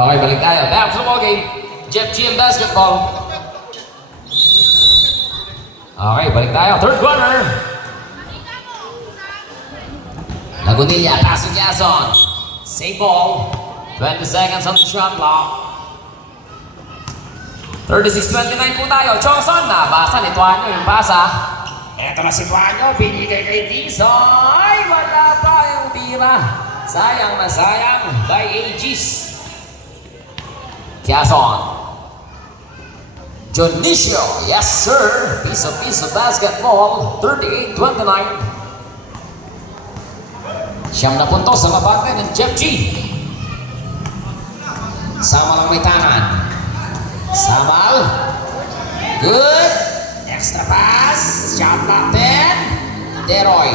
Okay, balik tayo. Back to the ball game. Jeff G and basketball. Okay, balik tayo. Third quarter. Lagunilla, pass to Quezon. Same ball. 20 seconds on the shot clock. 36-29 po tayo. Chongson, nabasa ni Tuanyo yung pasa. Eto na si Tuanyo, binigay kay Tisoy. Wala pa yung tira. Sayang na sayang by Aegis. Quezon. Jonicio, yes sir. Piso basketball. 38-29. Siyam na punto sa labate ng Jeff G. Sama lang may tangan. Samal. Good. Extra pass. Shot clock 10. Deroy.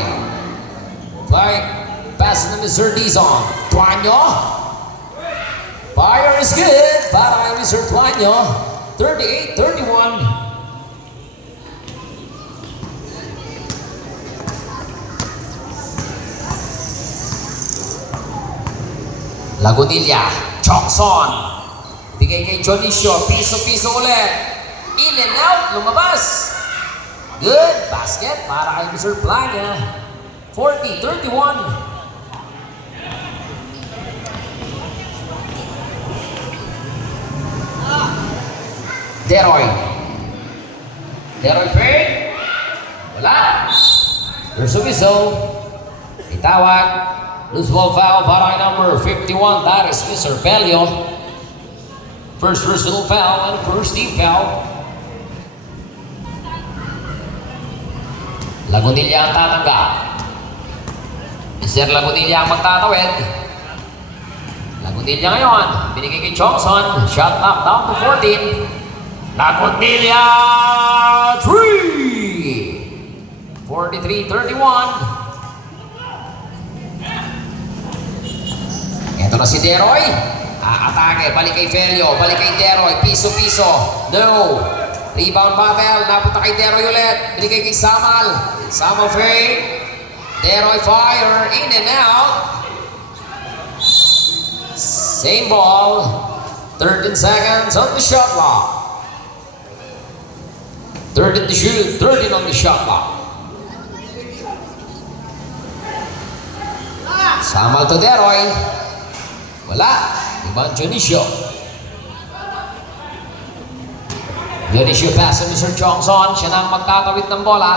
Pass to Mr. Dizon. Tuanyo. Fire is good para kay Mr. Tuanyo. 38-31. Lagunilla. Chongson. Bigay kay Jonicio. Piso ulit. In and out. Lumabas. Good. Basket para kay Mr. Playa. 40-31. Deroy. Deroy fade. Wala. There's a whistle. Itawag. Loose ball foul para kay number 51. That is Mr. Belio. First personal foul and first team foul. Lagunilla ang tatanggap. Mr. Lagunilla ang magtatawid. Lagunilla ngayon. Binigay kay Chongson. Shot knock down to 14. Lagunilla 3. 43-31. Ito na si Deroy. Atake, balik kay Felio, balik kay Deroy, piso. No. Rebound battle, napunta kay Deroy ulit. Binigay kay Samal. Samal fade. Deroy fire, in and out. Same ball. 13 seconds on the shot clock. 13 to shoot, 13 on the shot clock. Samal to Deroy. Wala. Ibang Jonicio. Jonicio pass to Mr. Chongson. Siya na ang magtatawid ng bola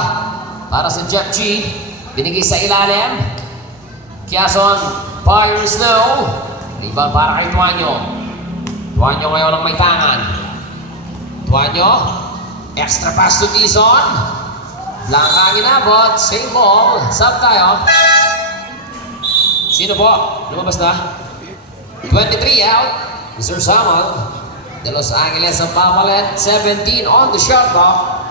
para sa Jeff G. Binigay sa ilalim. Quezon fires low. Rebound para kay Tuanyo. Tuanyo ngayon ang may tangan. Tuanyo. Extra pass to Tizon. Blanca ang inabot. Same ball. Sub tayo. Sino po? Lumabas na? 23 out. Mr. Samal. De Los Angeles ang papalit. 17 on the shot clock.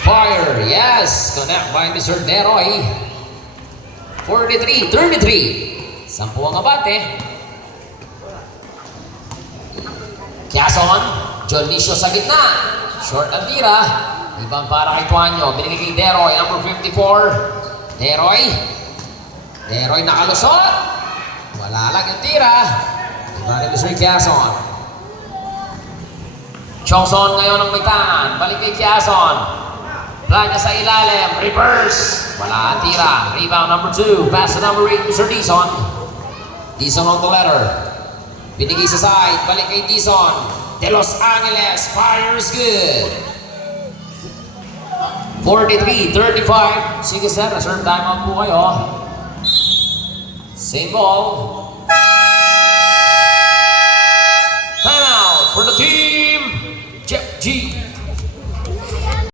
Fire. Yes. Connect by Mr. Deroy. 43-33. 10 ang abate. Quezon. Jonicio sa gitna. Short ang tira. Ibang para kay Tuanyo. Binigay kay Deroy. Number 54. Deroy nakalusot. Wala lang yung tira. Iba ni Mr. Quezon. Chongson ngayon ang may tangan. Balik kay Quezon. Planya sa ilalim. Reverse. Wala ang tira. Rebound number 2. Pass to number 8. Mr. Dizon. Dizon on the letter. Binigay sa side. Balik kay Dizon. De Los Angeles. Fire is good. 43-35. Sige sir, reserve timeout po kayo. Same ball. Timeout for the team. Jeff G.